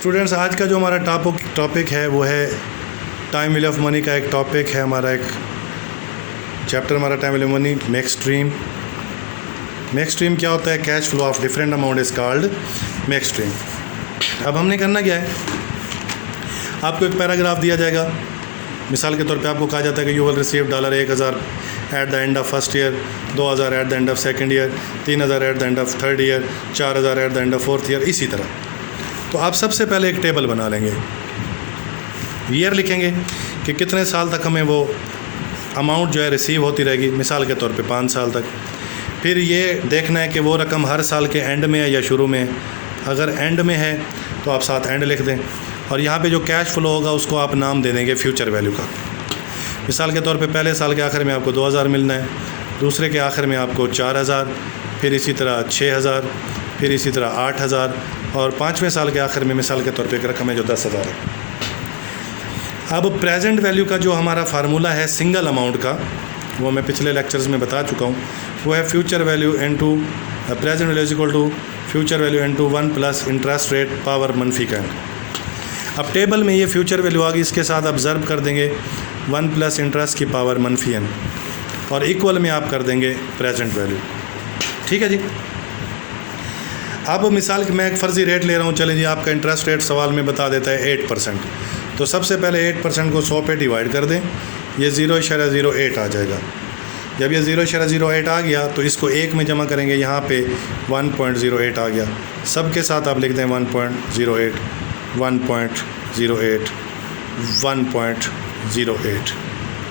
Students, आज का जो हमारा टॉपिक है वो है टाइम वैल्यू ऑफ मनी का एक टॉपिक है हमारा, एक चैप्टर हमारा time value of money. Make stream क्या होता है? Cash flow of different amount is called make stream. अब हमने करना क्या है, आपको एक पैराग्राफ दिया जाएगा। मिसाल के तौर पे आपको कहा जाता है कि you will receive $1000 at the end of first year, 2000 at the end of second year, 3000 at the end of third year, 4000 at the end of fourth year, इसी तरह। तो आप सबसे पहले एक टेबल बना लेंगे, ईयर लिखेंगे कि कितने साल तक हमें वो अमाउंट जो है रिसीव होती रहेगी, मिसाल के तौर पे 5 साल तक। फिर ये देखना है कि वो रकम हर साल के एंड में है या शुरू में है। अगर एंड में है तो आप साथ एंड लिख दें, और यहाँ पे जो कैश फ्लो होगा उसको आप नाम दे देंगे फ्यूचर वैल्यू का। मिसाल के तौर पे पहले साल के आखिर में आपको 2000 मिलना है, दूसरे के आखिर में आपको 4000, फिर इसी तरह 6000, फिर इसी तरह 8000, और 5वें साल के आखिर में मिसाल के तौर पे एक रकम है जो 10,000 है। अब प्रेजेंट वैल्यू का जो हमारा फार्मूला है सिंगल अमाउंट का, वो मैं पिछले लेक्चर्स में बता चुका हूँ। वो है future value into present value is equal to future value into 1 plus interest rate power मनफी का। अब टेबल में ये फ्यूचर वैल्यू आ गई, इसके साथ ऑब्जर्व कर देंगे 1 प्लस इंटरेस्ट की पावर मनफी n, और इक्वल में आप कर देंगे प्रेजेंट वैल्यू। ठीक है जी। अब मिसाल मैं एक फ़र्ज़ी रेट ले रहा हूँ, चलें जी, आपका इंटरेस्ट रेट सवाल में बता देता है 8%। तो सबसे पहले 8% को 100 पे डिवाइड कर दें, ये 0.08 आ जाएगा। जब ये 0.08 आ गया तो इसको 1 में जमा करेंगे, यहाँ पे 1.08 आ गया। सब के साथ आप लिख दें 1.08, 1.08, 1.08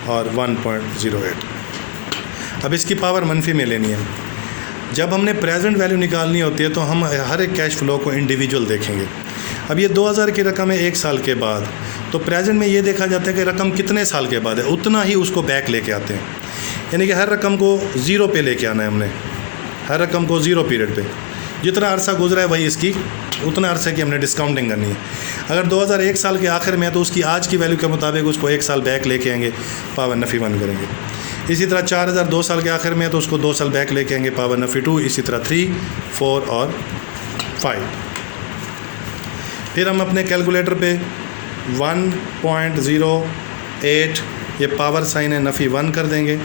और 1.08। अब इसकी पावर मनफी में लेनी है। जब हमने प्रेजेंट वैल्यू निकालनी होती है तो हम हर एक कैश फ्लो को इंडिविजुअल देखेंगे। अब ये 2000 की रकम है 1 साल के बाद, तो प्रेजेंट में ये देखा जाता है कि रकम कितने साल के बाद है, उतना ही उसको बैक लेके आते हैं। यानी कि हर रकम को 0 पे लेके आना है हमने, हर रकम को 0 पीरियड पे। जितना अरसा गुजरा है वही इसकी उतना अरसे की हमने डिस्काउंटिंग करनी है। अगर 2001 साल के आखिर में है तो उसकी आज की वैल्यू के मुताबिक उसको 1 साल बैक लेके आएंगे, पावर नफ़ी 1 करेंगे। इसी तरह 4000 2 साल के आखिर में है तो उसको 2 साल बैक लेके आएंगे, पावर नफ़ी 2। इसी तरह 3, 4 और 5। फिर हम अपने कैलकुलेटर पे 1.08, ये पावर साइन है, नफ़ी 1 कर देंगे।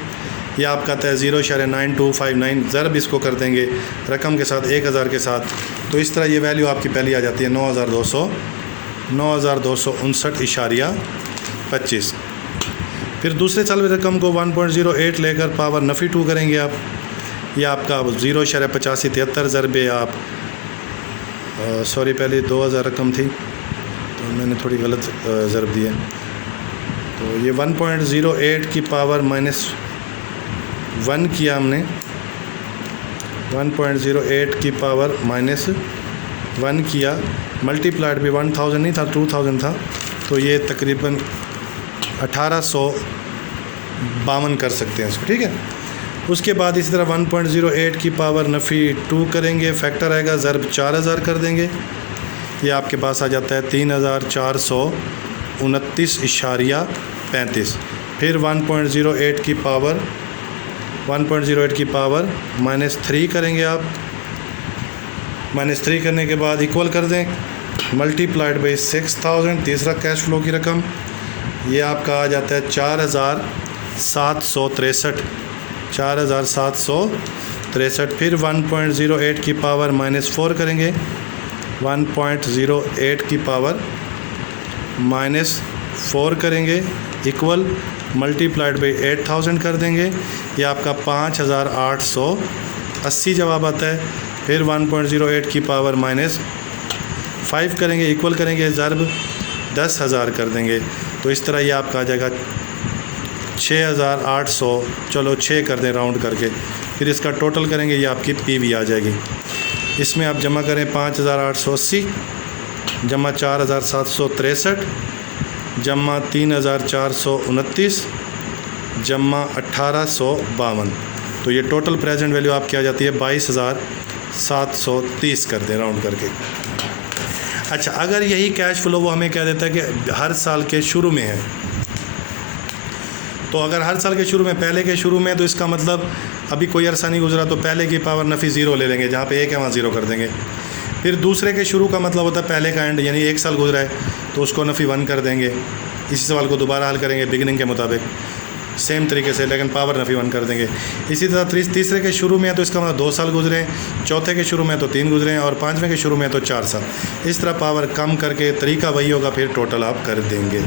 यह आपका आता है 0.9259, ज़रब इसको कर देंगे रकम के साथ 1000 के साथ, तो इस तरह ये वैल्यू आपकी पहली आ जाती है 9259.25। फिर दूसरे साल में रकम को 1.08 लेकर पावर नफ़ी 2 करेंगे आप। यह आपका 0.8573 ज़रबे आप पहले 2000 रकम थी तो मैंने थोड़ी गलत ज़रब दी है, तो ये 1.08 की पावर -1 किया हमने, 1.08 की पावर -1 किया, मल्टीप्लाइड भी 1000 नहीं था, 2000 था, तो ये तकरीबन 1852 कर सकते हैं इसको। ठीक है। उसके बाद इसी तरह 1.08 की पावर नफ़ी 2 करेंगे, फैक्टर आएगा, ज़रब 4000 कर देंगे। ये आपके पास आ जाता है 3429.35। फिर 1.08 की पावर -3 करेंगे आप, -3 करने के बाद इक्वल कर दें, मल्टीप्लाइड बाई 6000, तीसरा कैश फ्लो की रकम। ये आपका आ जाता है 4763। फिर 1.08 की पावर -4 करेंगे, 1.08 की पावर -4 करेंगे, इक्वल, मल्टीप्लाइड बाई 8000 कर देंगे। ये आपका 5880 जवाब आता है। फिर 1.08 की पावर -5 करेंगे, इक्वल करेंगे, ज़रब 10,000 कर देंगे। तो इस तरह ये आपका आ जाएगा 6800, चलो 6 कर दें राउंड करके। फिर इसका टोटल करेंगे, ये आपकी पीवी आ जाएगी। इसमें आप जमा करें 5880 जमा 4763 जमा 3429 जमा 1852, तो ये टोटल प्रेजेंट वैल्यू आपकी आ जाती है 22,730 कर दें राउंड करके। अच्छा, अगर यही कैश फ्लो वो हमें कह देता है कि हर साल के शुरू में है, तो अगर हर साल के शुरू में, पहले के शुरू में, तो इसका मतलब अभी कोई अरसा नहीं गुजरा तो पहले की पावर नफ़ी 0 ले लेंगे, जहाँ पे 1 है वहाँ 0 कर देंगे। फिर दूसरे के शुरू का मतलब होता है पहले का एंड, यानी 1 साल गुजरा है तो उसको नफ़ी 1 कर देंगे। इसी सवाल को दोबारा हल करेंगे बिगिनिंग के मुताबिक सेम तरीके से, लेकिन पावर नफ़ी 1 कर देंगे। इसी तरह तीसरे के शुरू में है तो इसका मतलब 2 साल गुजरे हैं, चौथे के शुरू में तो 3 गुजरे हैं, और 5वें के शुरू में तो 4 साल। इस तरह पावर कम करके तरीका वही होगा, फिर टोटल आप कर देंगे।